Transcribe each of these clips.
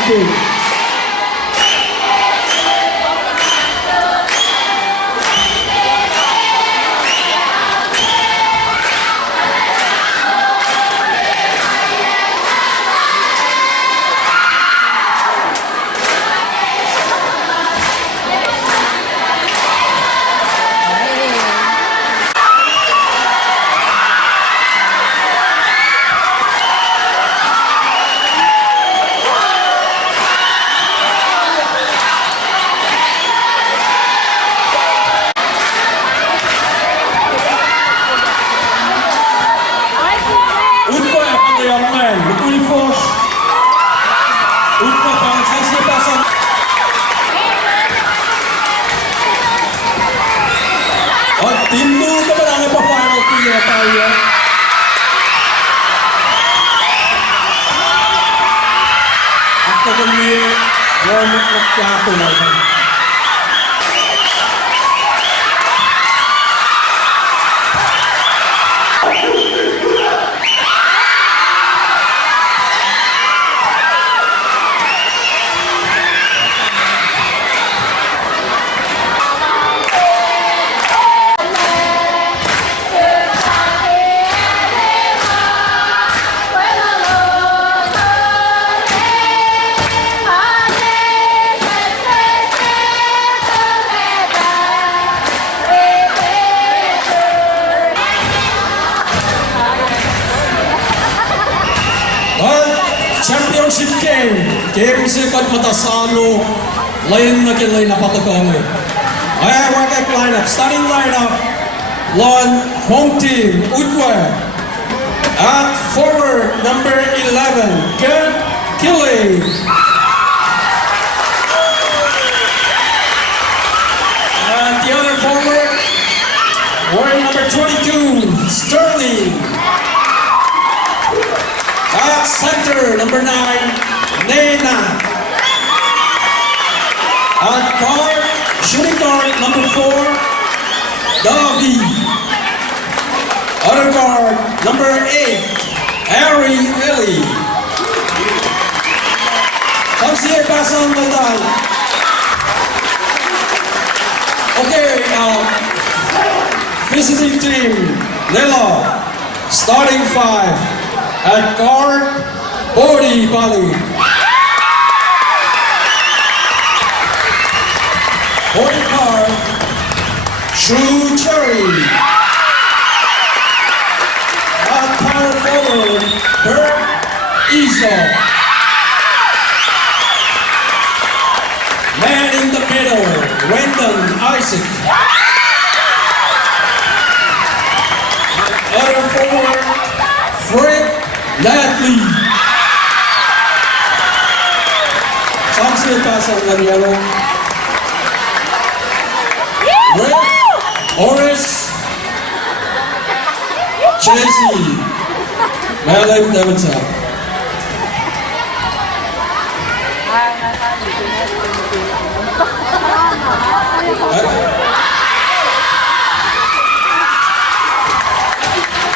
Thank you. Utwe van de young man, de uniform. Utwe van het zesde passen. At timbul ka ba na pa-final tier tayo? Ako kami, warm-up na kyato na ito. Championship game sekat matasalo, lain na kilay na patakongo. Ay, wakay lineup, starting lineup, home team, Utwe. At forward, number 11, Ken Killy. And the other forward, wearing number 22, Sterling. At center, number 9, Nena. At guard, shooting guard, number 4, Davi. Other guard, number 8, Harry Ellie. Kamsiye pasang total. Okay, visiting team, Lelu, starting 5. At guard, Bodhi Bali. Point guard, True Cherry. At power forward, Bert Iso. Man in the middle, Rendon Isaac. Other forward, Fred Ladley. Samsung pasang ng yellow. Red, Oris, Chelsea, Malay Davidson.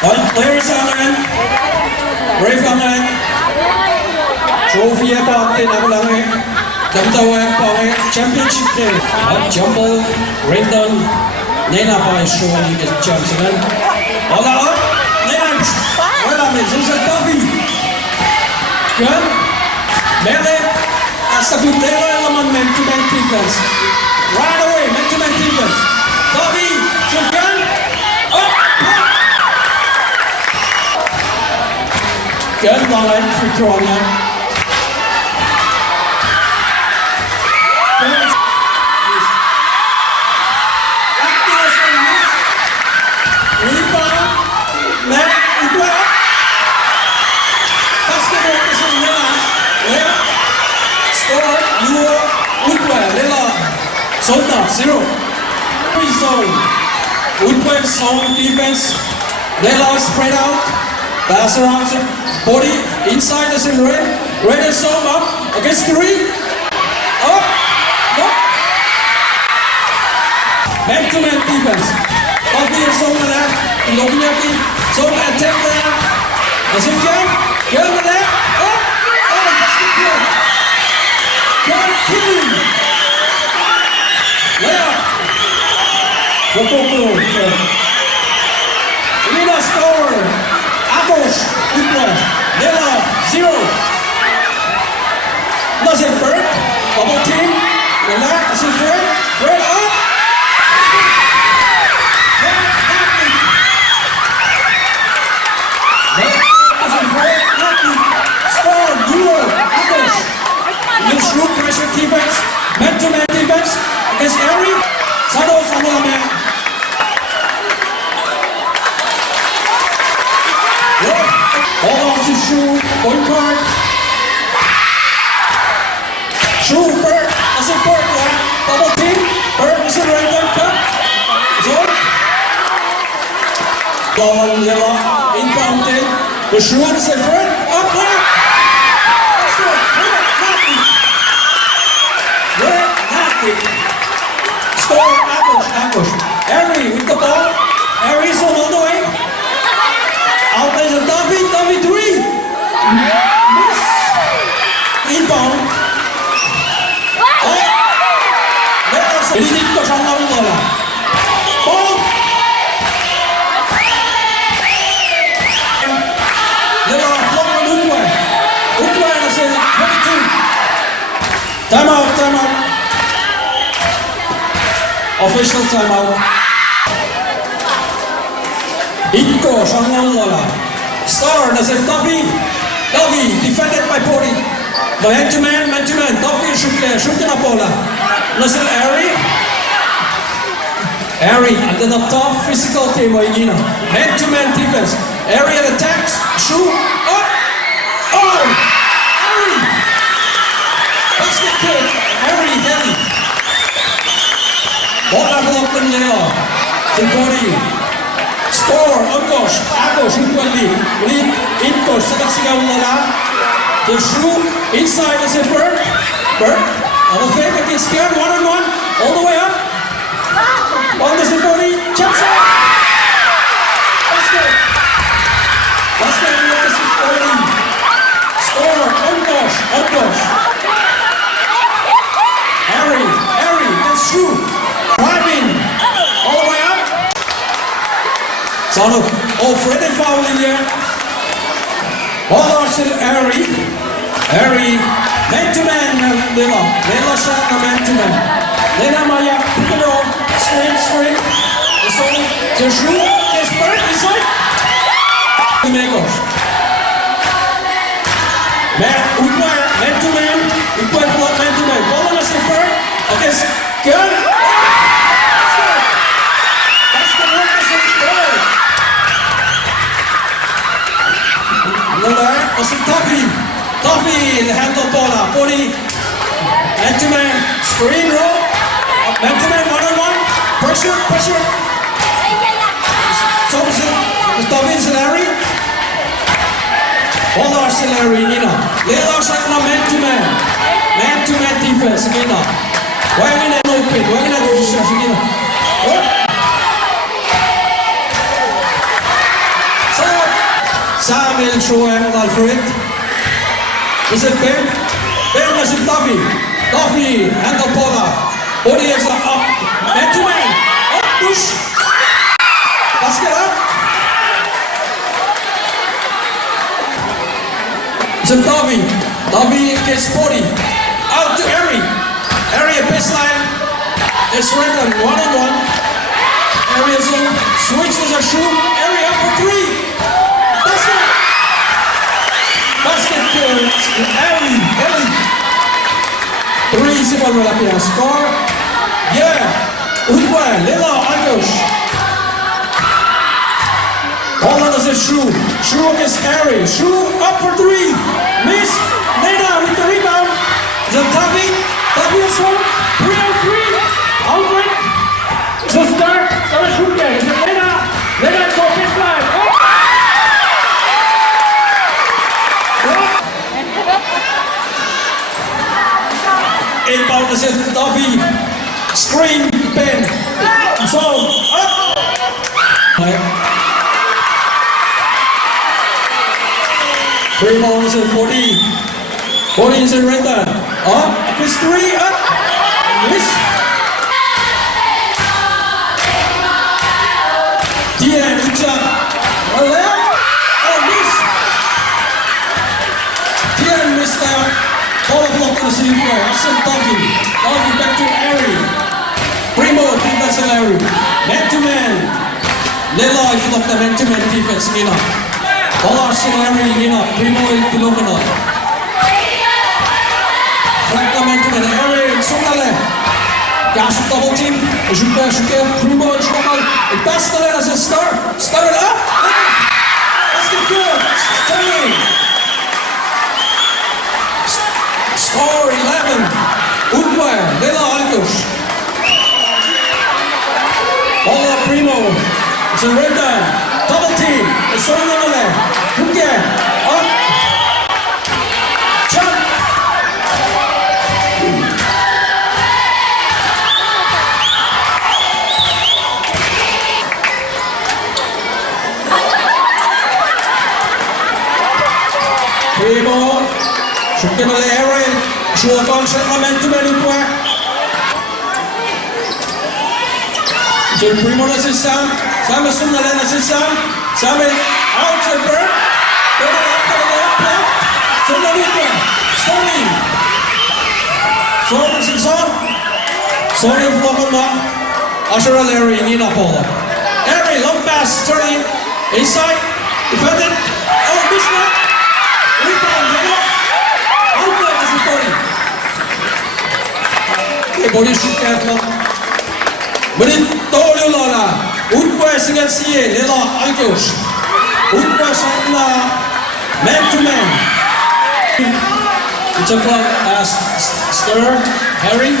All players on hand. Brave on hand. Trophy pa atin ako lang eh. Damdawa pa eh. Championship day. At Jumble, Rendon, Nena pa ay show ni Johnson. Wala up. Nena. Wala may Susan Duffy. Good. Mele. Hasta Gutero naman man-to-man defense. Right away, man-to-man defense. Duffy. Shotgun. Up. Good line for Corona. Rebound. Net. Utwe. Basketball is in Lelu. Lelu. Score. Lelu. Utwe. Lelu. Sold up. 0. Free zone. Utwe zone defense. Lelu spread out. Pass around. Body inside the center red. Red is so up against 3. Up. No. Man-to-man defense. Coffee is so on that. Lobiaki. So attack there. As it can. Get over there. Up. Oh, that's good. Killing. Layup. For Koko. Leader scorer. Agos. Utwe. Lelu. 0. Does it Bird? Double team. Lelu. Is it Fred? Fred up. Shoot pressure defense, man-to-man defense against Harry. Sado man. All off to shoot, point guard. Shoot, Bird, that's a Bird, right? Double team, Bird is a right down cut. Zone. Lelu, inbounded. The shoot is a Bird, up there. Score, ambush. Harry with the ball. Harry's on all the way. Out there's a David 3. Miss. Inbound. Benedicto Shangaungola. Ball. Lelu from Utwe. Utwe is in 22. Timeout. Official timeout. Inko Shangaungola. Star Nasir Duffy. Defended by Pori. Man-to-man. Duffy shooting a bola. Nasir Harry under the tough physical team. Man-to-man defense. Harry attacks. Shoot. Up. Oh! Harry! Basket kick. Harry. Ball level up in Lelu. Body. Score. Agos. Lead. Inko. The shoe. Inside is a Bird. Double fake against Scared. 1-on-1. All the way up. On the body. Jump shot. Basket. With the body. Score. Agos. Harry. That's true. Driving all the way up. Sano. Fred and foul in there. Ball to Harry. Man-to-man. Lelu shot man-to-man. Lelu Maya. Pick it off. Screen. The shoot. Gets Bird inside. Megos. Utwe. Man-to-man. Utwe block man-to-man. Ball on us in Bird. Against Gun. Duffy, the handle baller, body, man-to-man, screen roll, man-to-man, 1-on-1, pressure. Thompson, Duffy and Larry. Hold on, Larry, Lelu shot man-to-man defense, Why are we not open? Why are we not open? Samuel Shoen Alfred. Is it Ben? Ben is it Duffy. Handle baller. Body is up. Man-to-man. Up, push. Basket up. Is it Duffy gets body. Out to Harry. Harry at baseline. It's Rendon. 1-on-1. Harry is in. Switches a shoot. Harry up for 3. Basket good. Harry. 3 seconds left. Score. Yeah. Utwe. Lelu. Agos. Ball on the shoe. Shoe against Harry. Shoe up for 3. Miss. Nena with the rebound. The Duffy is home. 3-on-3. Outbreak. So start shoot game. Nena go baseline. Inbound is it Duffy. Screen, Ben. Zone, up. 3 balls in 40. 40 is in Rendon. Up. Kosrae up. Miss. Diane, good job. Left. Oh, miss. Diane missed out. Ball of luck on the same player. Action Doggy. Doggy back to Ari. Primo, defense of Ari. Man to man. Lelu iflop na man to man defense nila. Ball action Ari nila. Primo ilog na. Fragment med Harry Sonale. Gas double team. Utwe shuker Primo Sonal. Het beste led as a star. Start it up. That's good. Turning. Score 11. Utwe. Lelu Alkos. Ball up Primo. It's a red down. Double team. It's on the left. Again. Up. Jump. Primo, shukken alle Aaron, Shorton set momentum en Utwe. So Primo na sisam, samen Sonale na sisam, samen out to Bert, Bert up to the left, Sonale Utwe, Sonny, Sonny sisam, Sonny vlogen na, Asher Larry in Inapola. Harry, long pass, turning, inside, defended, oh, missed that. Rebound, Lelu. Utwe is the body. The body shoot careful. Menit tolu lola. Utwe singan siye. Lelu Alkos. Utwe shotna man to man. It's a block. Stir. Harry.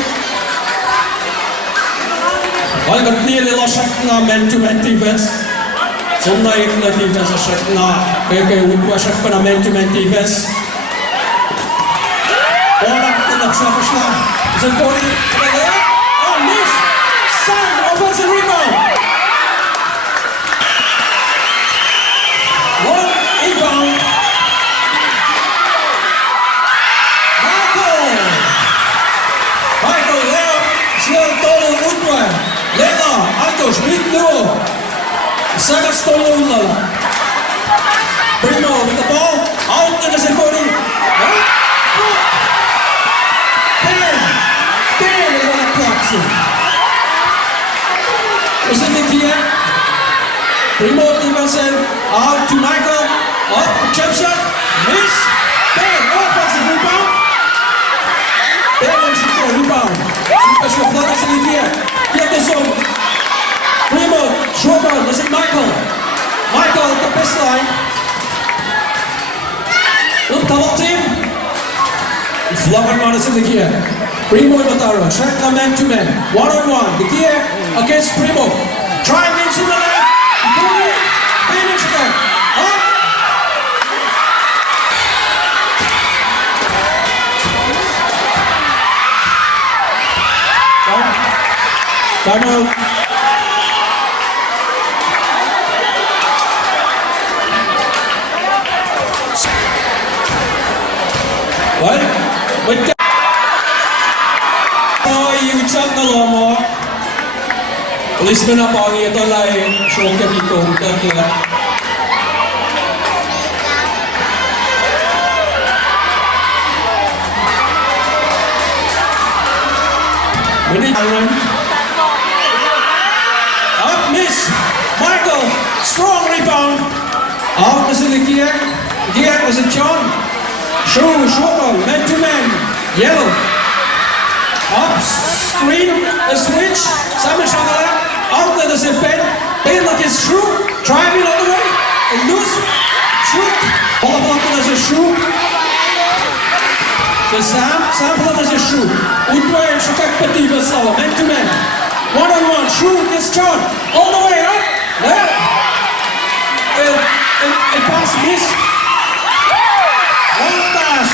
Walgot niye Lelu shotna man to man defense. Sonda ekna defense shotna. Kaya Utwe shotna man to man defense. Bola kita siapa? It's a body. Oh, miss. Sam offensive rebound. One rebound. Michael Lelu. Snel tolu Utwe. Lelu Alkos Lelu. Sangat tolu Lelu. Primo with the ball. Out to the body. Is it Nikia? Primo defense out to Michael. Up, jump shot. Miss. Bang. Offensive rebound. Bang and shoot for rebound. Special flags in Nikia. Get the zone. Primo, short ball. This is Michael. Michael at the baseline. Look, double team. Flagger man is in Nikia. Primo and Mataro, track the man to man, one-on-one, the gear against Primo, trying into the left, finish it up, time out. What? With that. Ucap na lomo. Policeman na po ang ito lain. Show ka dito. Utak. Up, miss. Michael, strong rebound. Out is in the gear. Gear was it John. Short, man to man. Yellow. Up, screen, a switch, Simon Shangala, out there, there's a pen like it's true, driving all the way, and loose, shoot, all of them as a shoe. So Sam as a shoe. Utwe and Shukak Pativa Sala, man to man. One-on-one, shoe, gets John, all the way up, there. And pass miss. One pass,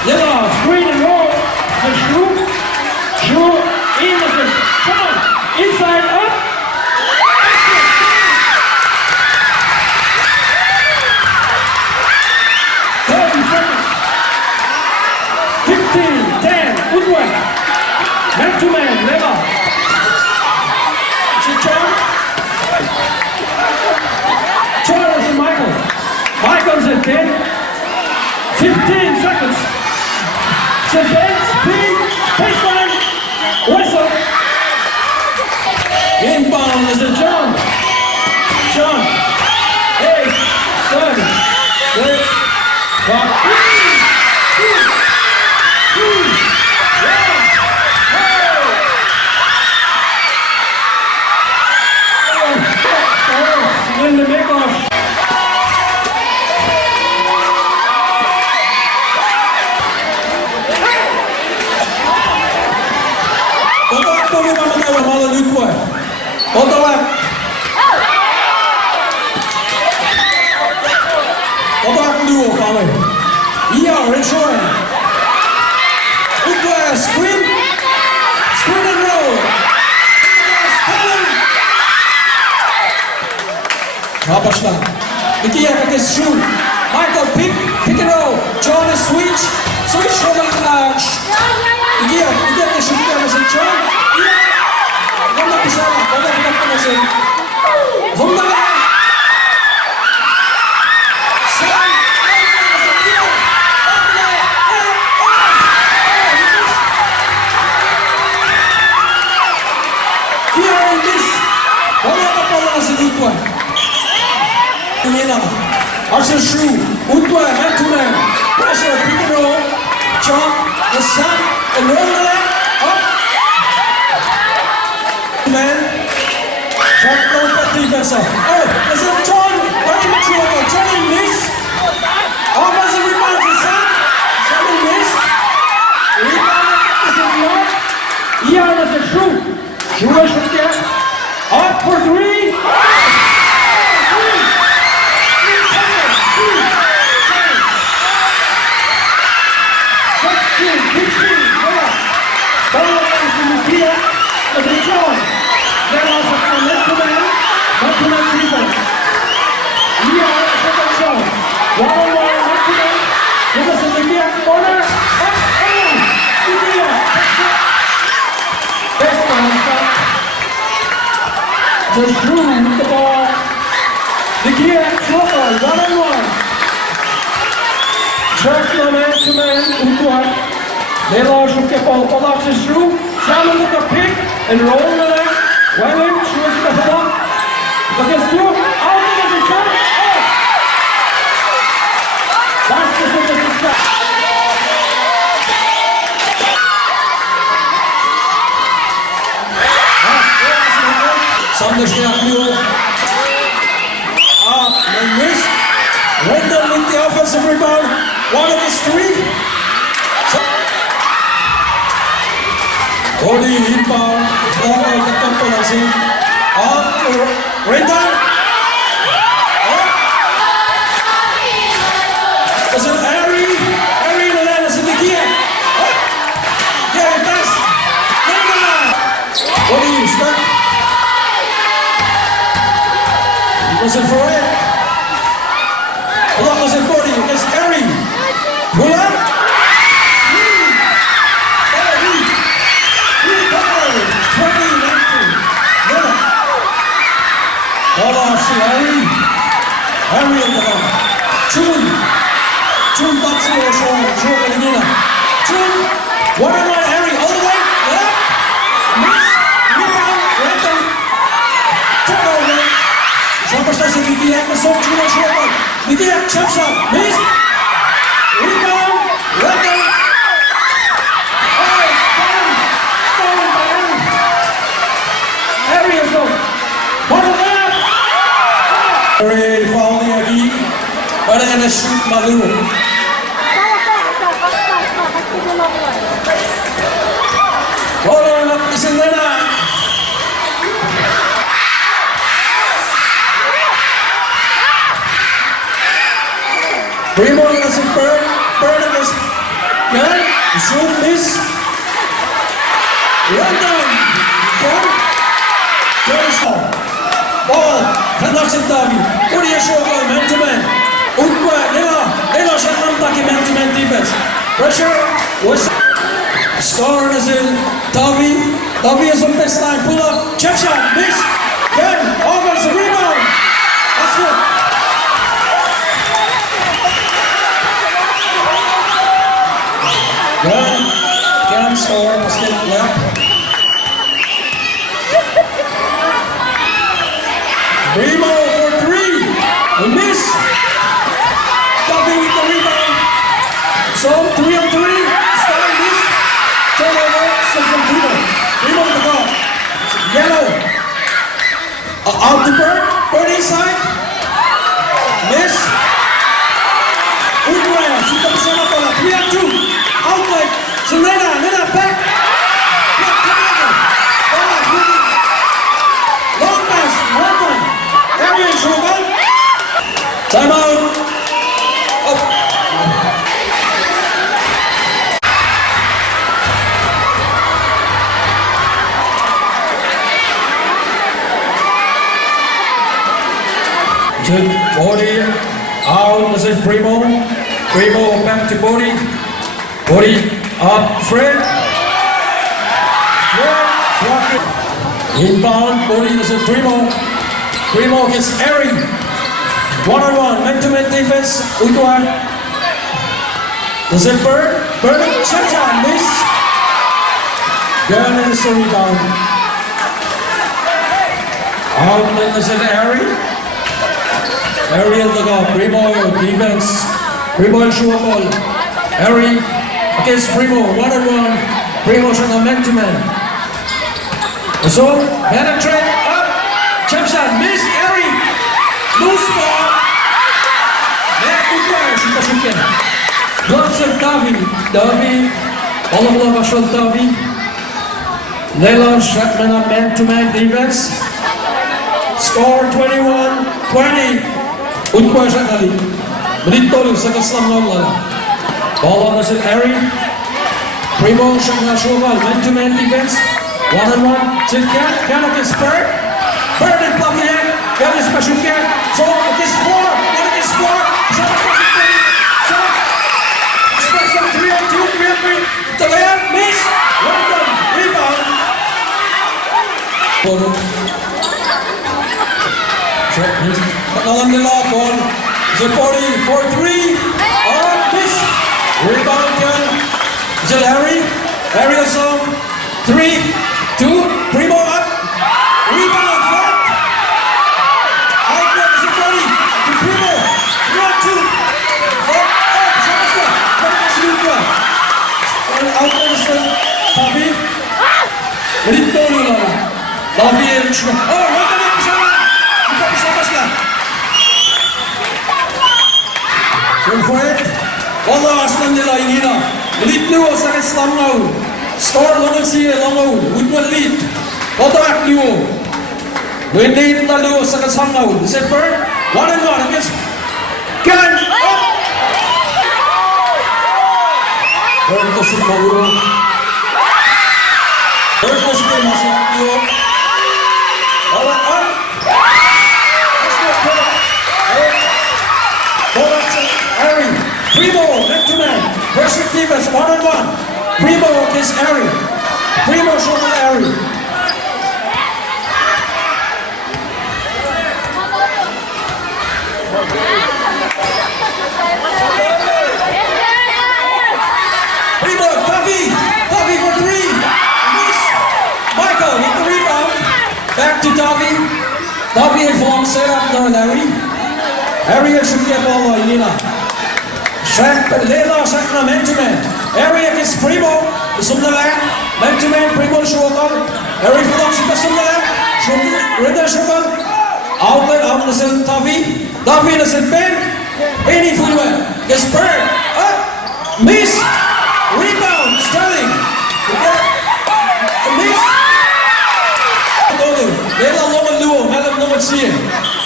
Lelu, screen and roll, and shoot, Man to man, Lelu. Is it John? Charles and Michael. Michael's at 10. 15 seconds. So Ben, speed, baseline, whistle. Inbound is it John. John. 8, 7, 6, 5, 3, 2, 1. In the make-off. Otoak tuli mamatawa malen Utwe. Otoak. Otoak duo kami. Iya, return. Utwe screen. Screen and roll. Rapashla. Nikia against shoot. Michael pick and roll. John is switch from the Nikia against shoot. John. Ganda pisala. Ganda pinagpanasin. From the line. Here in this. Wala ka pala sa Utwe. Archer shoe, Utwe, man to man, pressure, pick and roll, jump, the sun, and roll the leg, up. Man, jump, don't put defense up. Oh, is it John? Very mature, Johnny miss. Offensive rebound to Sun, Johnny miss. Rebound, is it not? Ian is a shoe, Jewish with that, up for 3. Just threw the ball. The gear Flopper, 1-on-1. Tracks man to man, Utwe. Lelu zoekt de bal vanaf zijn schroef. Samen met de pick en rollen de leg. Wellen, schroef de vanaf. Dat is toe. Altijd met de shot. Oh! Dat is het de shot. Sander staat nu op. And miss. Rendon with the offensive rebound. One of his 3. Cody inbound. Ball uit de tempo laat zien. Rendon. Dat is een Harry. Harry in de lijn. Dat is in de gear. Gary best. Rendon. Cody stuck. He was in for it. What was it 40 against Harry? Pull up. Harry in the ball. June bumps it over short and in. June, 1-on-1 Harry, all the way, left, miss, rebound, Rendon, turnover. Jumper starts at Nikia, the song, June on short one. Nikia, jumps up, miss, rebound, Rendon. Stolen by Harry. Harry is going. Bottom left. Harry falling again. But I'm going to shoot Lelu. Hold on, is in there. Primo has a bird of his gun. Shoot miss. Rendon. Ball. Knocks it down. What do you show about man to man? Utwe, Lelu shot one back in man-to-man defense. Pressure was Score is in Tavi. Tavi is on baseline. Pull up. Chip shot. Miss. Again. Offensive rebound. That's it. Good. Again, score. Basket left. Primo for three. We miss. Tavi with the rebound. So 3 on 3. Start this. Turnover. Second Primo. Primo to go. Yellow. Out to Bird. Bird inside. Miss. Utwe. Suka bersama bola. 3 on 2. Outlet. So Lena back. Long pass. One. Area Shogun. Timeout. Oh. Body out, this is Primo. Primo back to Body. Body up, Fred. Inbound, Body, this is Primo. Primo gets Harry. 1-on-1, man-to-man defense. Utwe. This is Bird. Bird, shot, miss. Gun is the rebound. Out, then this is Harry. Harry on the go. Primo defense. Primo and shoot ball. Harry against Primo. 1-on-1. Primo shot on man-to-man. So penetrate up. Jump shot. Miss. Harry. Loose ball. Shoot. Gloves of Tavi. All of Tavi. Lelu shotman on man-to-man defense. Score 21-20. Utwe shot ali. Menitol sa kaslam nawala. Ball on the Harry. Primo shot na shoval. Man-to-man defense. 1-on-1. Can against Bird. Bird and plug in. Can is special can. So against 4. Can against 4. Shot special 3 on 2. 3 on 3. The layup. Miss. Well done. Rebound. Shot miss. Patalan nila ball. Zepori for 3. Miss. Rebound yan. Is it Harry? Harry also. 3, 2. Primo up. Rebound front. High grab Zepori. To Primo. 3 on 2. Samasta. Pagkas Utwe. Out there is Tavi. Menito nila. Tavi and Shma. Wala na pisama. Pisama. Utwe. Wala aslan nila inina. Lead Lelu sa Islam now. Score lang siya lang. Utwe lead. Kodak Lelu. We need the Lelu sa Islam now. Is it Bird? 1-on-1 against Gun. Up. Bird to shoot Lelu. Bird to shoot Lelu. Wala up. Harry, Primo, man-to-man, pressure defense, 1-on-1. Primo against Harry. Primo shot on Harry. Primo, Tavi for 3. Miss. Michael with the rebound. Back to Tavi. Tavi is long set up now, Harry. Harry should get ball on Lena. Lelu shot na man-to-man. Harry against Primo. Sumdala. Man-to-man. Primo shogal. Harry fulak suka sumdala. Reda shogal. Outlet out na sa Tavi. Tavi na sa Ben. Benny fullback. Against Bird. Up. Miss. Rebound. Sterling. Miss. Lelu loman luo. Malam loman siya.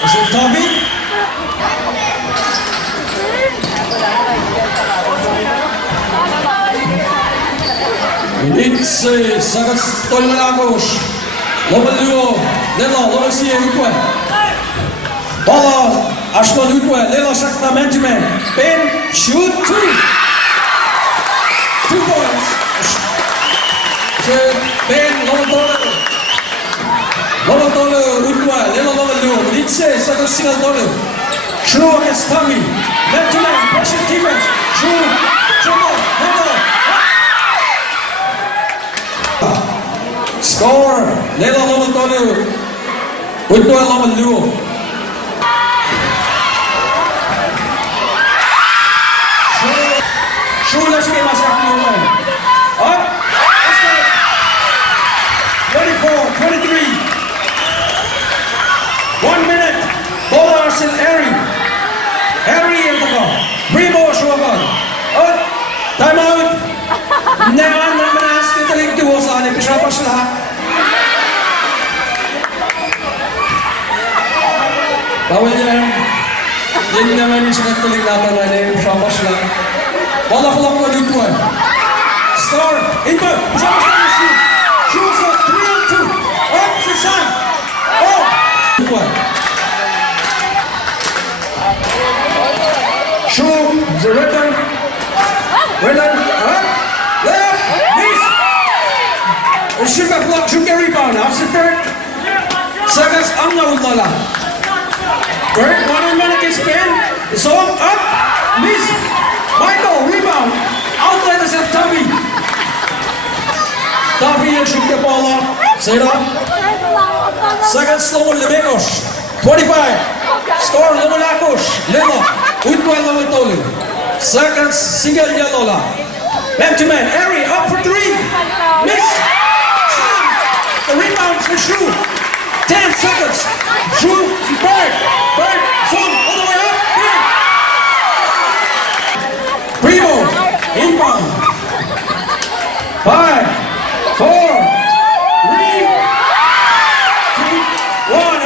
Is it Tavi? It's sagat tol malagos. Lelu, loman siya Utwe. Ball Ashton Utwe. Lelu shot na man-to-man. Ben shoot 2. 2 points. Ben $1. Utwe, Lelu, Litse, second single dollar. True against Tommy. Man to man, pressure defense. True, triple, handle. Score, Lelu, Utwe, Lelu. True, let's get my second one. Up. 24-23. 1 minute. Dollars in Harry in the ball. Primo Shogun. Time out. Naman ask the link to us on it. Pisha pa sila. Bawal yan. Yan naman yung sikat tuling natin na pisha pa sila. Wala ko lang ulit Utwe. Star. Input. Pisha pa sila. Shoot for 3 and 2. Up for Sam. Utwe. Shoot, the return, up, left, miss. Shoot back block, shoot get rebound. After 30 seconds, Utlala. Bird, 1 minute against Ben. It's on, up, miss. Michael, rebound. Outlet is at Tommy. Tommy and shoot the ball up. Set up. Second slow on Lemegos. 25. Score Lomonakos. Lelu. Utwe Lelu. Seconds single Yalola. Man to man. Harry up for 3. Miss. Sam. The rebound for Shu. 10 seconds. Shu. Bird. Zoom. All the way up. Primo. Inbound. 5, 4, 3, 2, 1.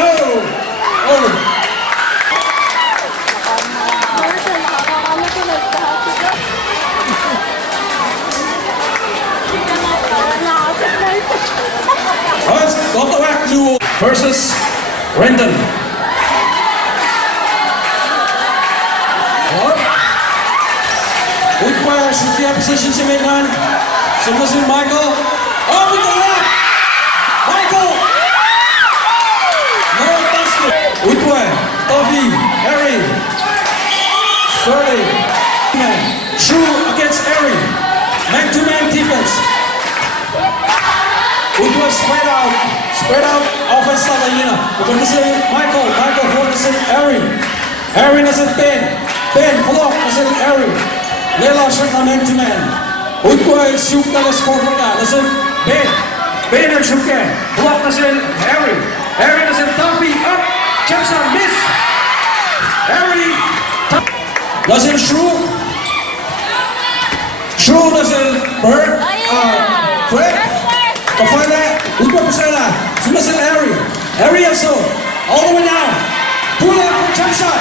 Over. Lelu versus Rendon. Utwe should be in position to make none. So listen, Michael. Up with the left. Michael. No basket. Utwe, Toby, Harry, Sterling. True against Harry. Man-to-man defense. Utwe spread out offense sa Lelu. Bukan kasi Michael for kasi Harry nasa Ben, follow nasa Harry. Lelu siya na man-to-man. Utwe shoot na score for ka. Nasa Ben ang shoot ka. Block nasa Harry nasa Tuffy, up, jumps on, miss. Harry, nasa Shrew nasa Bird, Fred. Kafala, Utwe Pusela, Nasa Harry also, all the way down. Pull up for jump shot.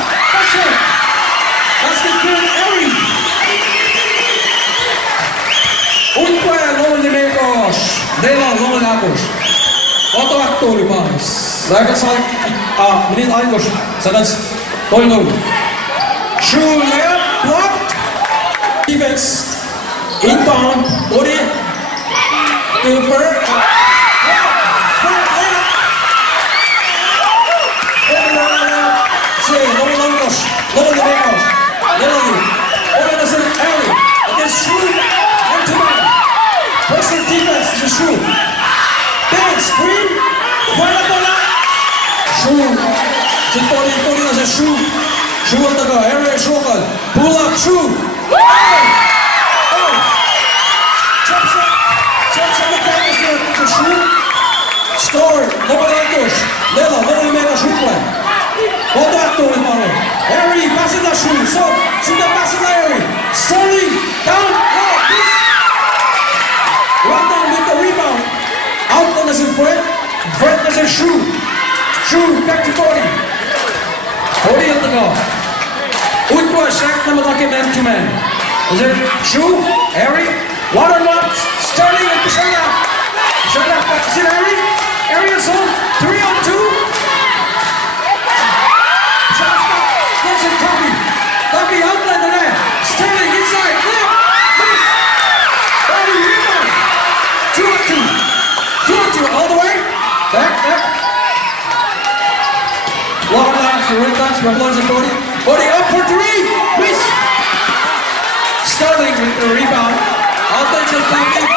That's the good Harry. Utwe Lelu, Lomonakos. Otto aktor ibang. Lagi sa minit alikos. Sanas Tolno. Shrew layup blocked. Defense inbound. Body to Bird. Lelu, over to Harry against Shrew, man-to-man. Personal defense to Shrew. Ben, screen, final bola. Shrew, to 40 as a Shrew on the go, Harry and Shogun. Pull up, Shrew. Jumps on the canvas to Shrew. Score, Lomonakos. Lelu, Utwe. Otto aktor ibang. Harry passing the Shrew, so the passing the Harry. Sterling down, miss. Run down with the rebound. Out on the Fred is a Shrew back to 40. 40 at the goal. Utwe shack number man-to-man. Is it Shrew, Harry, one-on-one, Sterling and Pishana. Back to Harry is on, 3-on-2. Tuffy outlet the net. Sterling inside. Left. Miss. Harry rebound. 2-2. defense. Babylon's and Bodie. Bodie up for three. Miss. Sterling with the rebound. Outlet to Tommy.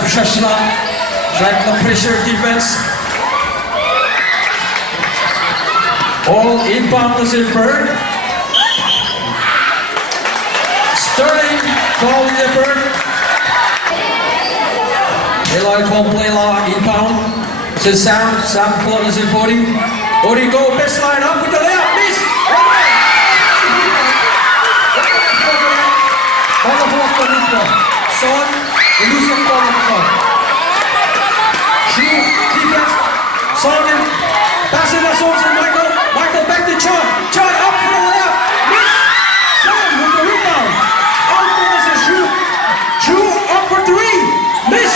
Professional. Trying to pressure defense. All inbound is in Bird. Sterling calling the Bird. Eli called play law inbound. It's Sam. Sam calls in Bodie. Bodie go best line up with the layup. Miss. Ball of luck for Utwe. Son. Elusive ball of luck. Shoe. Defense. Son. Passing the Son to Michael. Michael back to John. John up for the layup. Miss. Son with the rebound. Out for the shoe. Shoe up for three. Miss.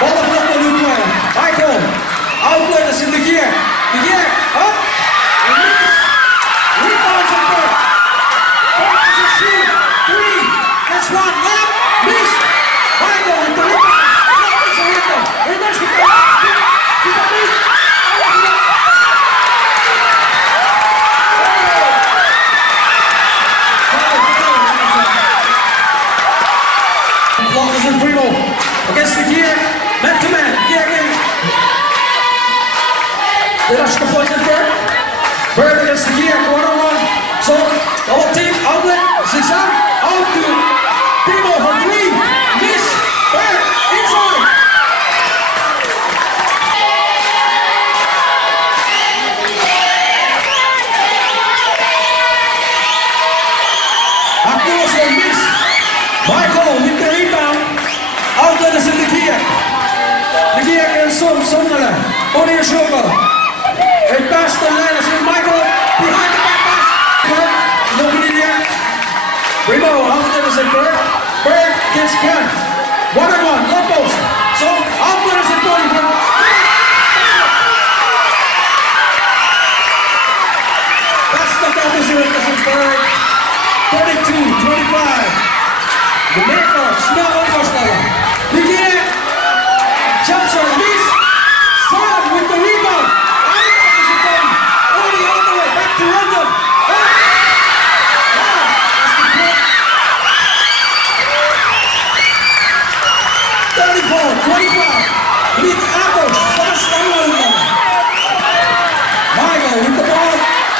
Ball of luck for Utwe. Michael. Outlet is in the gear. The gear. Up. And miss. Rebounds in third. Back to the shoe. Three. That's one. Layup. Miss. Michael with the rebound. Primo against the gear, man to man, gear again. Lelu points in Bird. Bird against the gear, 1-on-1. So, double team, outlet, 6 out to Primo for three. Miss, Bird, inside. Across the miss. Michael with the rebound. Outlet is in the gear. The gear against Sondela. On your shoulder. A pass to Lelu in Michael. Behind the back pass. Bird. Nobody there. Primo. Outlet is in Bird. Bird gets Ken. 1-on-1. Low post. So outlet is in Bodie. That's the opposite is in Bird. 32-25. The maker, snel opgeslagen. De gear. Jump shot, miss. Sam with the rebound. Out is it done. Bodie all the way back to London. That's the block. 34-25. We need Apples. Fast download. Michael with the ball.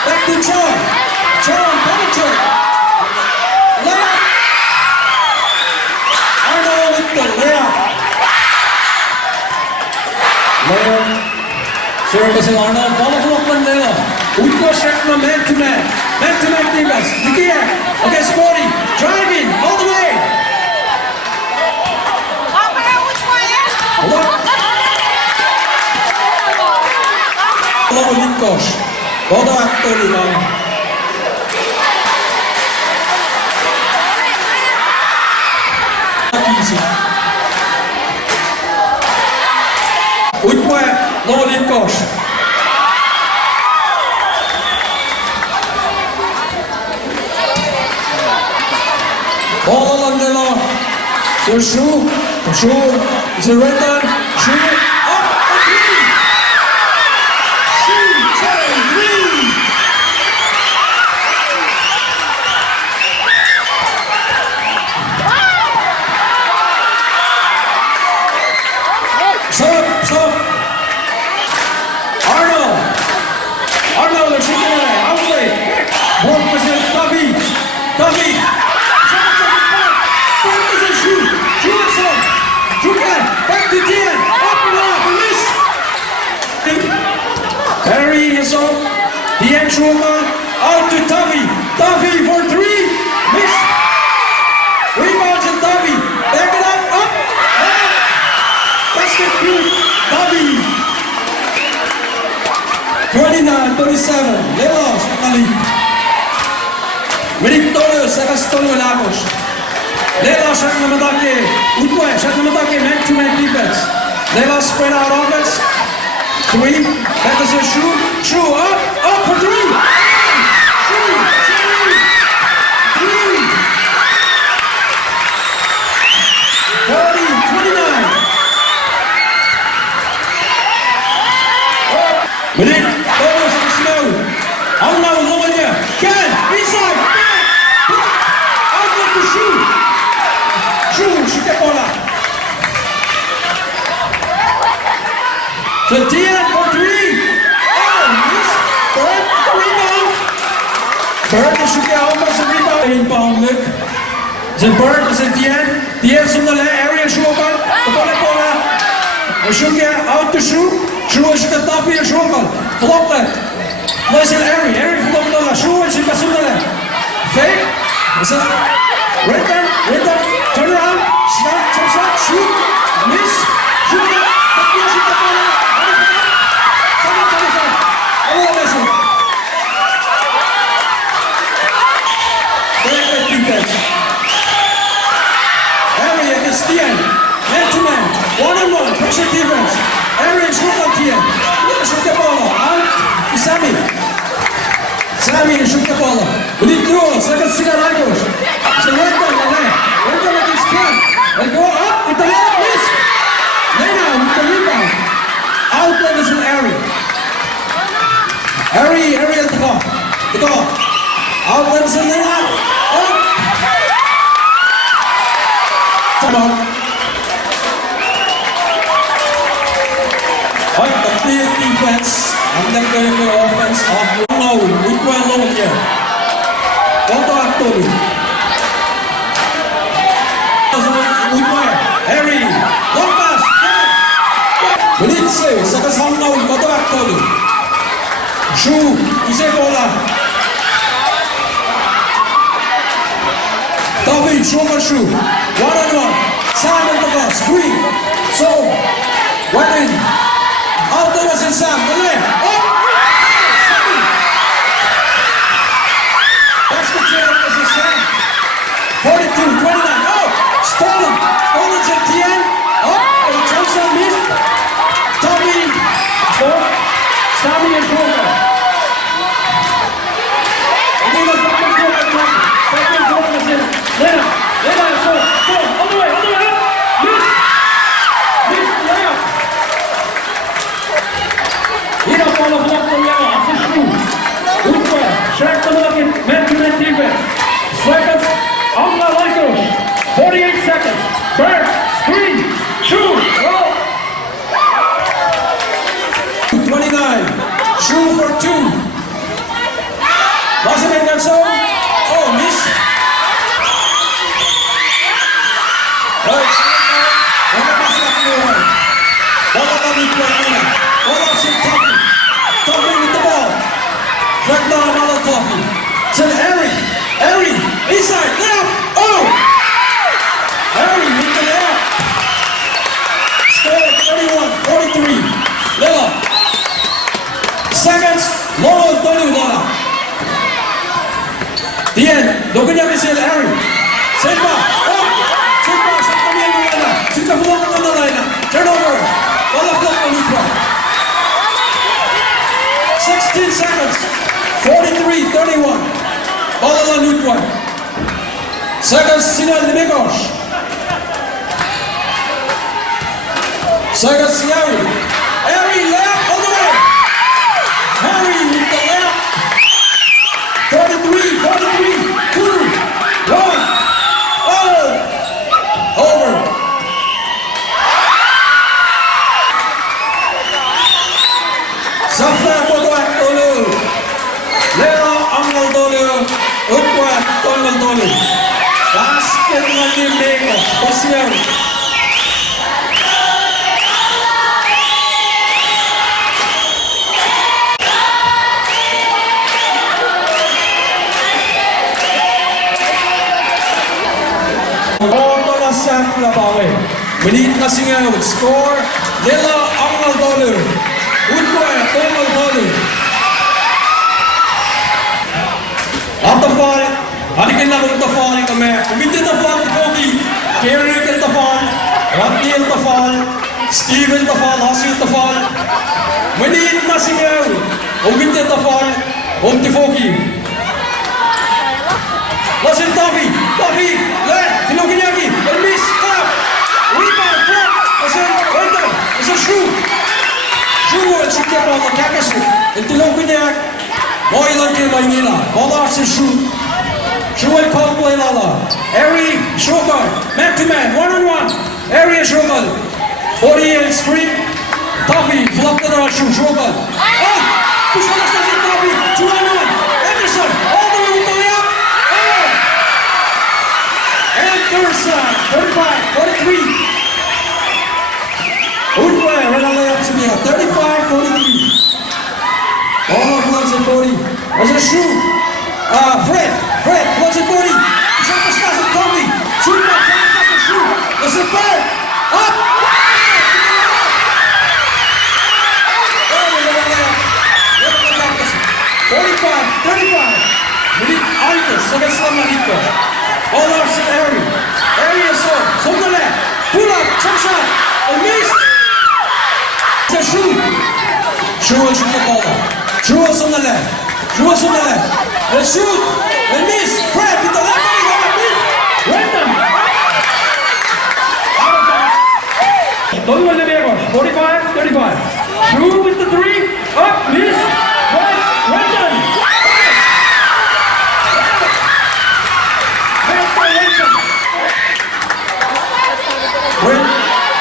Back to John. John penetrate. Layup. Lelu. Servicing Arnold. Ball of luck from Lelu. Utwe Shekma man to man. Man to man defense. The gear against Bodie. Driving all the way. Lelu. Bodo aktori lang. Utwe, Lelu. Ball along Lelu. So shoe is a red line. Shoe up and three. Shoe, three. Stop. Arnold is shooting away. Outplay. Ball position. Tavi. Ball position. Shoot it some. Back to 10. Up and off. Miss. Harry is on. The end shoulder. Out to Tavi. Tavi for three. Miss. Rebounds and Tavi. Back it up. Up. Basket good. Tavi. 29-37. Lelu sekali. Minik tolu, sekas tolu Lagos. Lelu siya namatake. Utwe siya namatake man-to-man defense. Lelu spread out offense. Three. That is a shoe. Up for three. Shoe. Three. Bird is should get almost a rebound. Inbound look. The bird is at the end. The end from the area shoulder. The volleyballer. We should get out the shoe. Shoe is the top of your shoulder. Flop it. Listen, Harry. Harry flop it. Shoe is the shoulder. Fake. Is it? Right there. Right there. Turn around. Snap. Jump shot. Shoot. Miss. Shoot it. Shoot the ball. Harry against Tien, man to man, one-on-one, pressure defense. Harry is shoot on Tien. Yeah, shoot the ball out to Sammy. Sammy shoot the ball. We need goals. Let us see the right goals. So right down the lane. Right down against Ken. And go up with the left miss. Lena with the rebound. Outlet is from Harry. Harry at the top. The goal. Outlet is from Lena. Up. Come on. Right, the clear defense. And then going to the offense. Lelu, Utwe alone here. Conto Actori. Utwe, Harry, long pass. Benitze, sa kasama na Conto Actori. Shoe, isang bola. David, shoe. One-on-one. Sam on the ball. Screen. So, went in. Out there was in Sam. Dali. Up. Basket share was in Sam. 42, 29. Oh, stolen. Stolen's at the end. Up. And Johnson missed. Tommy. Stop. Tommy and Joker. And he was back and forth. Back and forth was in. Lena, so, all the way up, miss the layup. Here up on the block from Lena, after shoe. Utwe, check the bucket, man-to-man defense. Seconds, Amla Lycos, 48 seconds. Bird, screen, shoe, roll. 29, shoe for 2. Wasn't it that so? Oh, miss. Toppy with the ball. Back down another Toppy. To Harry, inside, layup. Oh! Harry with the layup. Score 31-43. Lelu. Seconds, Lelu Lelu. The end. Look at everything, Harry. Send back. Oh! Turnover. 16 seconds. 43-31. Ball on Utwe. Seconds, Sinan Nimigos. Seconds, Harry. Harry left all the way. Harry with the left. 43, 2, 1. Oh! Over. Safra Bodoak Tolu. Lelu Angal Tolu. Utwe Tongal Tolu. Basket lagi Meko. Kosrae. Bola Safra Bawe. Menit kasing out. Score. Lelu Angal Tolu. Utwe Tongal Tolu. After fall, hadikin lang the fall kami. Kumintin the fall to Kogi. Kerry the fall. Rodney the fall. Steven the fall. Hasil the fall. Menit na singaw. Kumintin the fall. Home to Kogi. Listen, Toffee. Left. Tinogin yagi. And miss. Up. Rebound. Front. Listen. Window. Listen. Shoot. Shoot the ball. Kakasu. And Tinogin yagi. Boy lagi Maynila. Ball to shoot. Shoot call play lala. Harry Shogun. Man to man. One-on-one. Harry Shogun. 48 screen. Toffee. Flop the shoot. Shogun. Oh! Push on the Toffee. 2-on-1. Anderson. All the way with 43. Utwe, right on layup to me, 35-43. All of Floods and Bodie. There's a shoe. Fred, Floods and Bodie. Shot the shots of Tommy. Shoot back, the shoe. There's a bird. Up. Oh, 45-35. We need Arthur, Sebastian Marito. All our Harry. Harry is on. From the left. Pull up, jump shot. A miss. It's a shoe. Shoe will shoot the ball. Shoe is on the left. Shoe is on the left. Let's shoot. And miss. Fred with the left. Random. Don't let the 45-35. Shoe with the three. Up, miss. Fred, random. Win.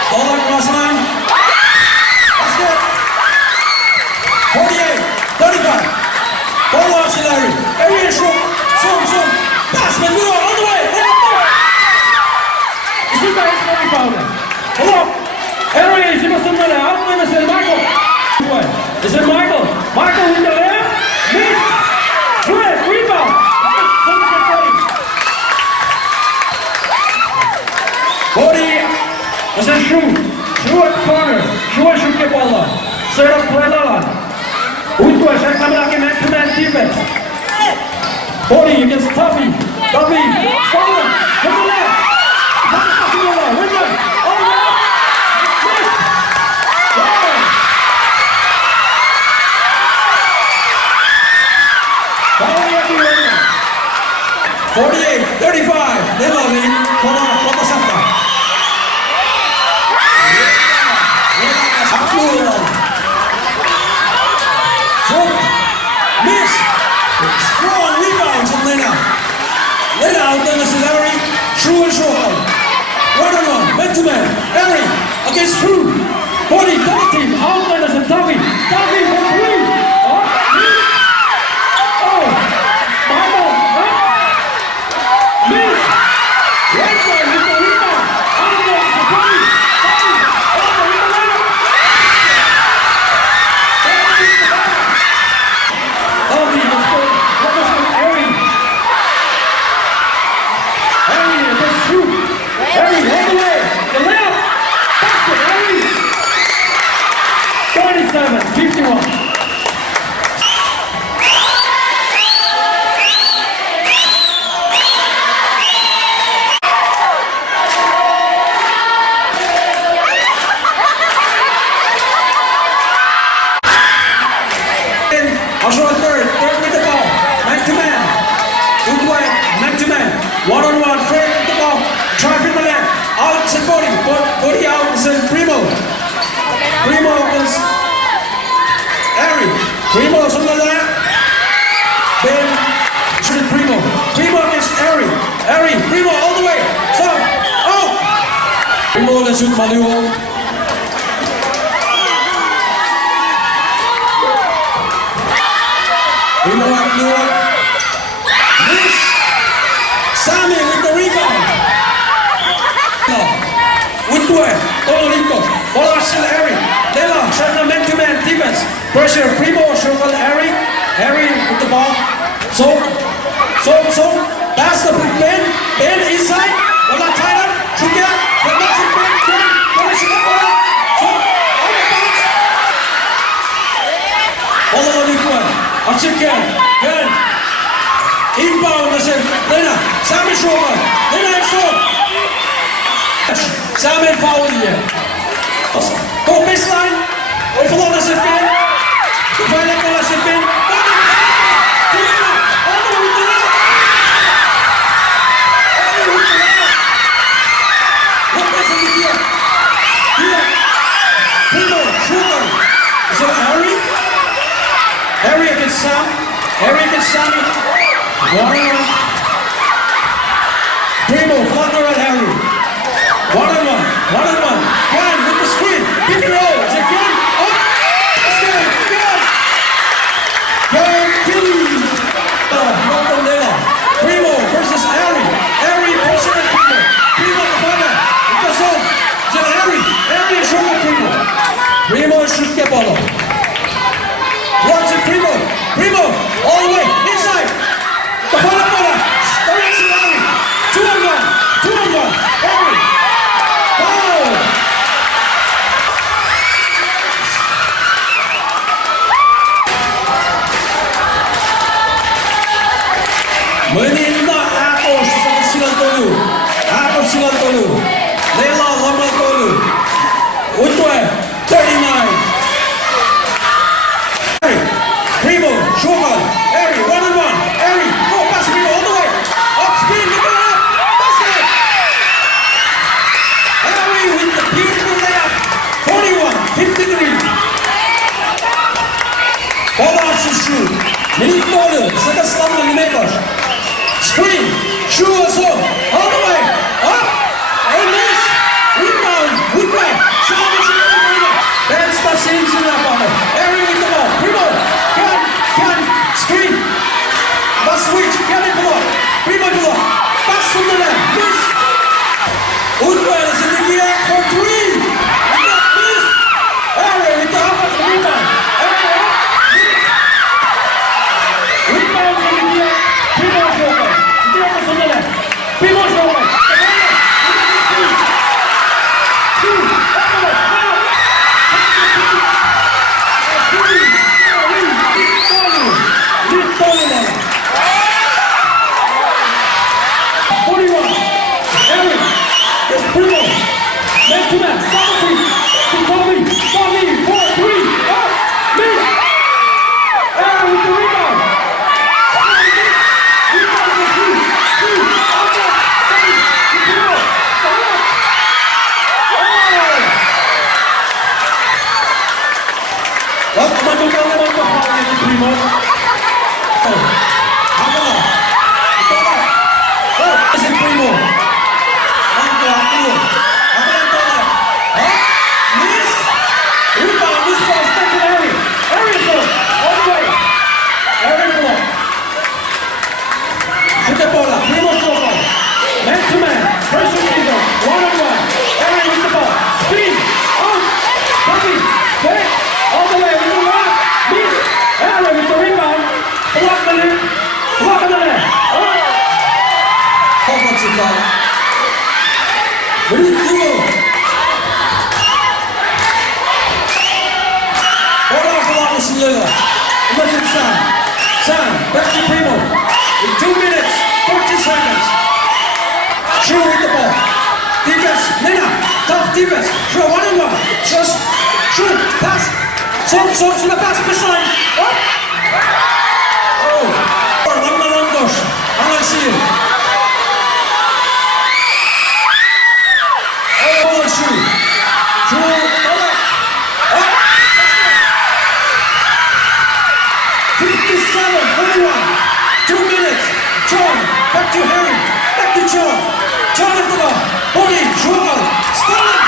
Ball across line. That's good. 48-35. Ball auxiliary. Area short. Zoom. Pass, but Lelu on the way. Is this guy rebounding? Hello. Area is in the left. Outman is Michael. Is it Michael? Michael with the left. Miss. Good. Rebound. Bodie. There's a shoe. Shoe at the corner. Shoe ke balla. Set up play line. Utwe, sen kommer lage man-to-man defense. Bodie against Tuffy. Tuffy. Follow. To the left. Winner. All right. Miss. Yeah. Follow at the winner. 48-35. Lelu lead. Kota Safra. Miss. Strong rebounds from Lelu. Lelu out there is Larry. True and short. 1-on-1. Man-to-man. Larry against True. Bodie double team. Out there is Tuffy. Tuffy for three. Michael. Miss. Right side with the rebound. Out there is Tuffy. Harry, all the way, the left, basket, Harry. 37-51. I'll show a third with the ball, man-to-man. Utwe, man-to-man, one-on-one, Fred with the ball. Drive in the left, out is Bodie out is Primo is Harry, Primo is on the left, then shoot Primo against Harry, Primo all the way, so, Primo let's shoot Manuel. Primo up, miss, Sammy with the rebound. Utwe, Tolorito, Bola still Harry, Lelu, shutting man-to-man defense, pressure, Primo, circle Harry with the ball, so, pass the Ben inside, Bola tied up, shoot there, but not from Ben, Bola shoot the ball, so, out of bounds, Bola on Utwe, Archibald, good, inbound, Lelu, Sammy shoulder, Lelu and so, Samen foul hier. Go baseline. Overload is het pin. De veilig bal is het pin. Wat is het hier? Hier. Primo, shooter. Is het Harry? Harry against Sam. One-on-one. Primo, flatter at Harry. One-on-one. One with the screen. Pick and roll. Is it good? Oh! That's good. Good. Billy. From Lelu. Primo versus Harry. Harry pushing at Primo. Primo the corner. Menit na 100 silang tolu. 100 silang tolu. Lela lama tolu. Utwe 39. Primo, Shogun, Harry, 1-on-1. Harry, go pass Primo all the way. Up spin, look up. Basket. Harry with the beautiful layup. 41-53. Polacy shoot. Minute dollar. Second slam on the makers. Screen. Shoot us all the way. Up. And miss. Rebound. Utwe. Salvation. Bench the seams in that ball. Harry with the ball. Primo. Can. Screen. Bus switch. Get it below. Primo below. Pass from the left. Miss. Utwe is in the gear for 3. Miss. Harry with the offensive rebound. Sam, back to Primo. In 2 minutes, 30 seconds. Shoot with the ball. Defense, Lena, tough defense. Shoot 1-on-1. Just shoot, pass. So to the pass baseline. Up. Oh. Lama Londos. Alan Seal. Oh, shoot. Shoot. Back to Harry, back to John. John at the ball. Body, Shogun, stolen.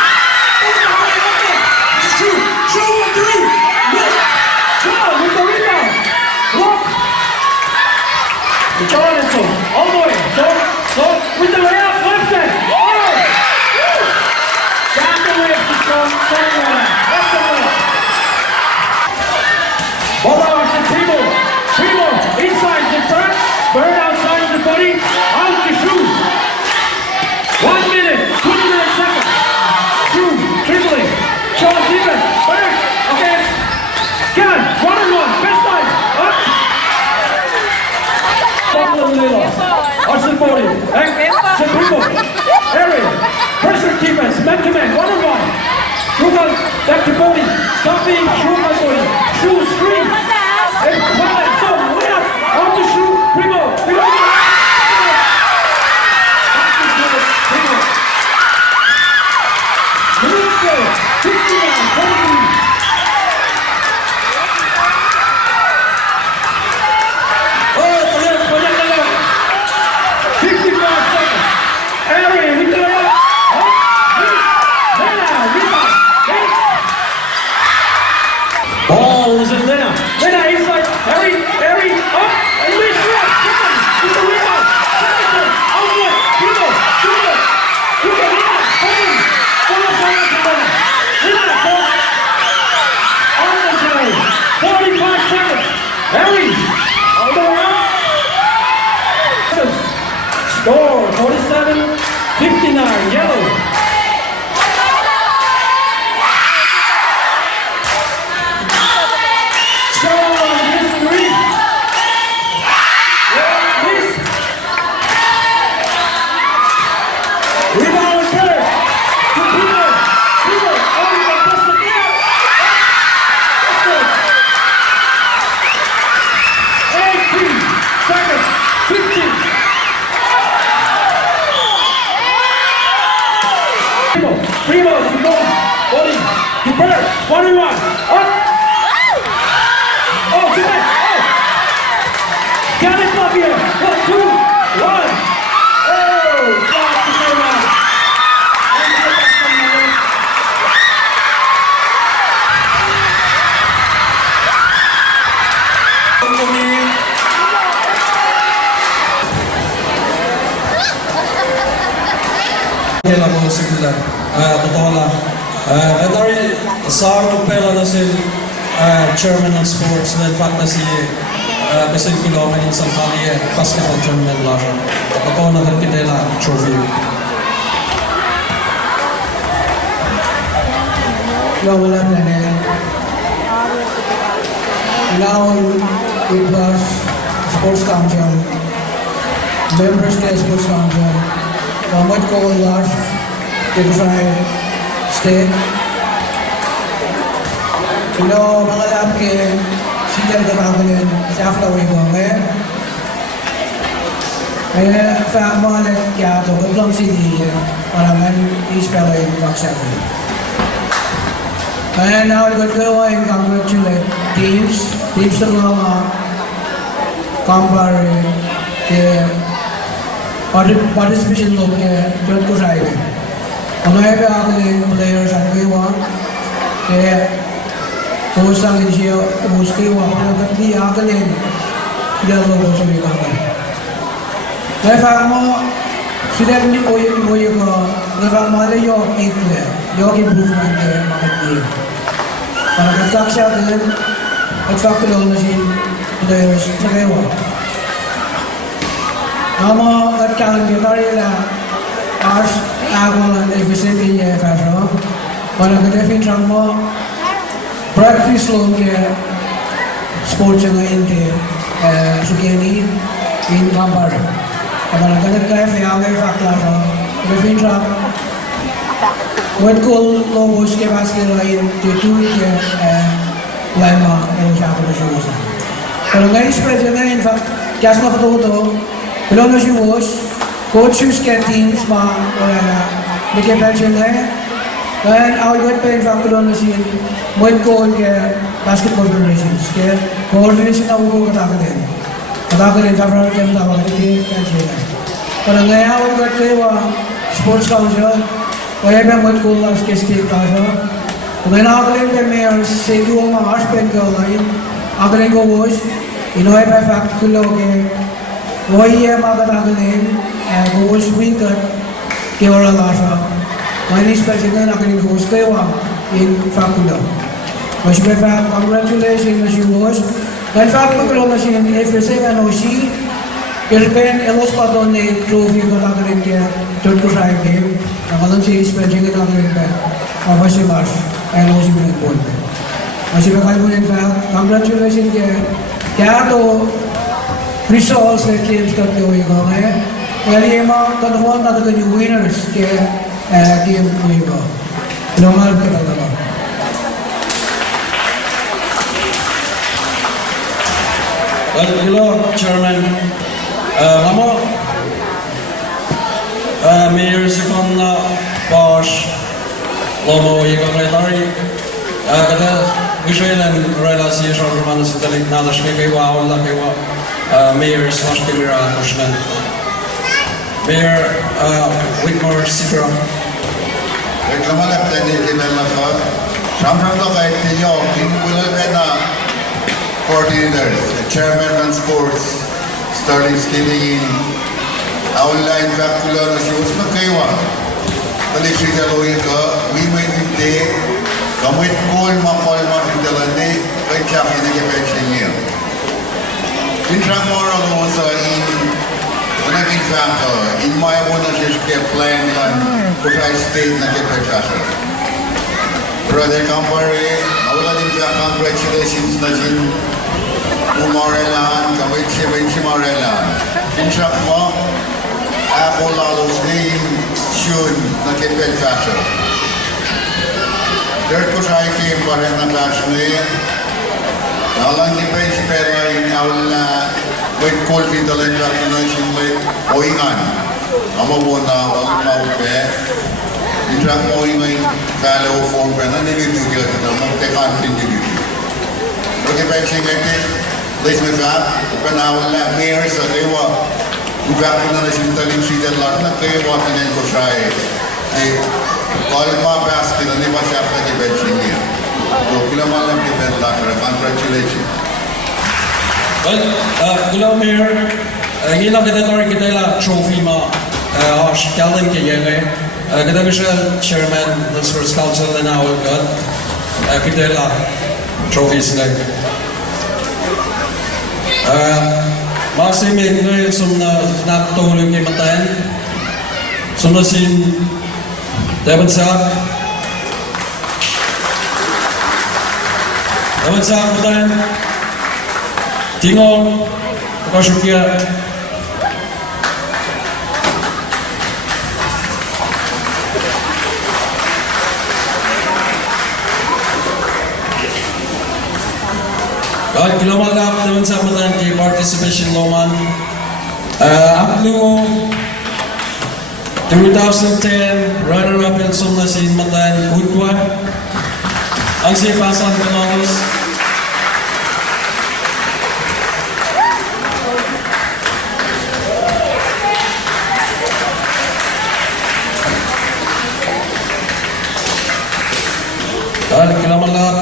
Shoot, 3. Miss. John with the rebound. Block. John and so all the way. So with the layup, left side. Oh! Down the left to John. Left the layup. Ball out to Primo inside the front. Bird outside the body, out to shoot. 1 minute, 29 seconds. Shoot, dribbling. Sean defense, back, okay. Gun, 1-on-1, best time, up. Buffalo Lelu, Arsenal body, Primo, area, pressure defense, man-to-man, 1-on-1. Shogun, back to body, stopping, Shogun body, shoot, screen. And so, way up, out to shoot. Primo! Ball is in Lena. Lena inside. Harry, up and miss. With the rebound. Outlet. Primo. Shoot it. Lena. Boom. Full of fire to Lena. Lena. On the play. 45 seconds. Harry. All the way up. Score 47-59. Yellow. First, 41. Up. Oh, too much. Oh. Got it up here. 1, 2, 1. Oh, stop the camera. Kailan ko sila, totoo lang. Dari sa araw pala na si chairman ng sports and fantasy kasi kilometer sa kanya basketball tournament lang. Totoo na kita trophy. Wala na rin. Now it was sports council, members of the sports council, Muhammad ko last Kosrae state. Mga lab ke sigal kamagalin sa flowing ko ngayon. Kaya sa mga kaya ito, gandang sili para man ispelo yung vaccine. And now we're going to congratulate teams ng mga compare ke participation लोग के जब कुछ आए हैं, हमारे पे आगे players आगे हुआ के बहुत सारे चीज़ उसके हुआ अपने कभी आगे ले जब लोगों से मिला है। मैं फार्मो सीधे नहीं कोई को मैं फार्मो ले यो एक ले यो की improvement के मामले और अगर कक्षा के अच्छा लोग मशीन players लगे हुआ Nama katakan kita adalah ars agama dan efisien ya fashion. Pada kita fikir sama practice loh ke sports yang ini sukeni in kampar. Pada kita kayak yang fakta lah. Kita fikir what goal loh bos ke basket lain itu ke lama yang siapa bersyukur. Kalau nggak seperti ini, in fact, kiasnya foto. Belum masih bos, coaches ke teams mah orang bikin pension है, dan awal buat fact belum masih buat call ke basketball federations ke coordination awal katakan cover ke tahu ke pension है. Kalau nggak awal buat ke sports council, वही पे buat call las ke state council, kemudian awal ke mayor sedu mah harus pengen lain, awal ke bos, inoy pe fact kulo ke वही है माता रागने गोश भी कर केवल लाशा मैंने इस पर जिन्हें नकली गोश के वहाँ इन फैक्टुला machine fact congratulations machine Gauss dan fact kalau machine efisien kan osi kerben elos padon ne trophy ko nagrin ke tot ko sai ke nagalan si spending ke nagrin pe avasya mas elos bin bol pe machine ka bunen fact congratulations ke kya to results that games करते हुए गए हैं, और ये माँ confirm ना तो जो winners के game हुए गए, लोगों के लगा। Hello, Chairman. Mama, Mayor Sikona Bosch, Lomo Yigoretari, kada Gishelan relation Romano Sitalik Nada Shkewa, Ola Kewa. Mayor Swashkimira Kushnan, Mayor Whitmore Sidra. Reklama tadi kita lakukan. Sampai tu kait tiada timbul benda coordinators, the chairman of sports, starting skating in outline factual issues. Makaiwa. Balik kita loy ke, we might be there. Kamit call kita lande, kait siapa ini kita pensiun. Intramora also in fact in my own plan and Kosrae state na kepekasa. Brother Kampare, awala din fact congratulations na sin umarelan, kamit si Marelan. Intrak mo, ako lalos din June na kepekasa. Third Kosrae came pa rin na fashion Alang di pa espera in aula with call video like recognition with oingan. Amo muna ang maupe. track mo yung fellow form ka na nilitudyot na magte-continue. Porque pensei que dois meses panahon na mayor sa Lewa. Ugak ko na nasin talim si Del Lat na kayo wakanin ko siya eh. Kalma basket na ni Pasap na kibensing niya. So, kilaman lang kay Del Lat. Congratulations. Well, gulaw mayor, hilang kita tori kita la trophy ma kalin ke yenge. Kita bisa chairman ng Sports Council na awal god. Kita la trophies na. Masih mengenai sumna nak tolong yang matahan, sumna sin dapat sah matahan, tinggal kasukia. Baik, kita malam teman-teman di participation loman. Aklu 2010 runner-up yang sumna si matan Utwe. Ang si pasan penalus. Baik, kita malam.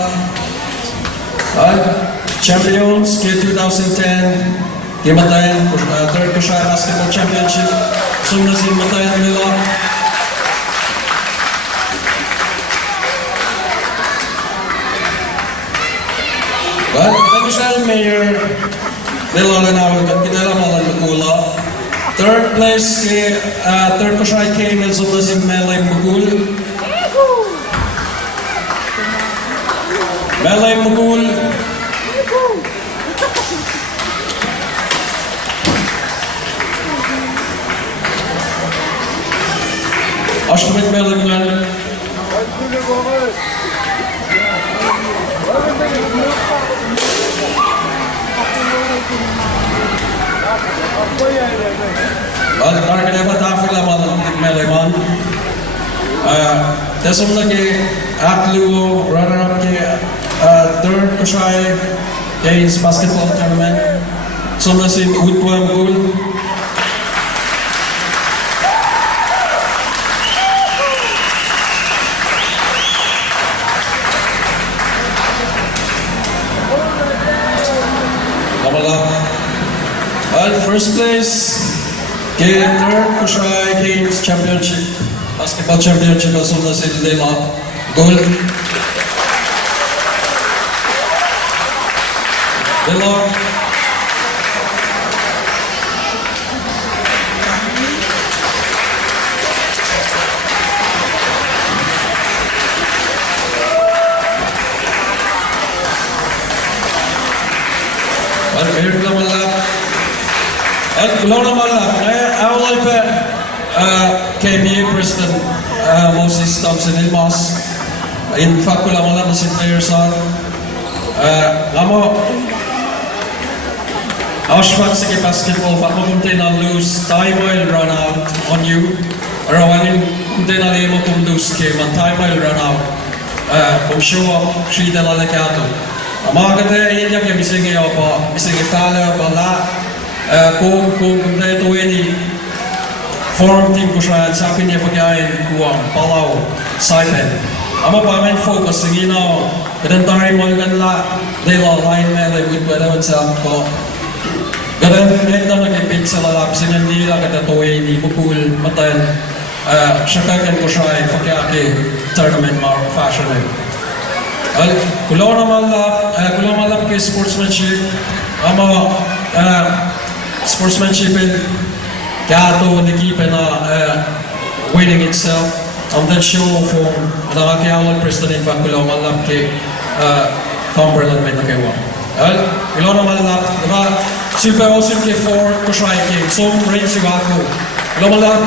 Baik. Champions ke 2010 Kimatayan third Kosrae Basketball Championship sumna si Matayan nila. But Kosrae Mayor nila na kinala malan Mugula. Third place ke third Kosrae came sumna si Melay Mugul. Melay Mugul. Aşkımit Meling'den Para dapat tafil amalan Meling'den Desum lagi Aklu runner-up ke third Kosrae Games basketball tournament sumna si Utwe Mugul. First place, third Kosrae Games Championship, Basketball Championship sumna si Lelu, gold. Lelu. Meron naman lang. At gulaw naman lang. Awal pa KBA President Moses Thompson Ilmas. In fact, ko naman lang si player son. Lamo, Ashfaq sa basketball, fak mo kumte na lose, time will run out on you. Arawanin kumte na limo kung lose ke, man time will run out. Kung show up, siya na lalakato. Mga kata iyak yang misingi apa, misingi tala apa la, kung kata itu ini form team Kosrae sakin niya pagkain kuang Palau Saipen. Ama pamen fokus singino, kadang tarik mo kan la, dela line mele Utwe dapat sa ko. Kadang ito nakipit sa lalap singan nila kata itu ini mukul matan, syakakan Kosrae pagkain tournament mar fashion. Kulau naman ke sportsmanship, ama sportsmanship kaya to nakipa na winning itself. Ang that show for nakakiyawal president pa kulau naman ke Cumberland may nakawa. Kulau naman diba super awesome ke for Kosrae King. So rin si Wako. Kulau naman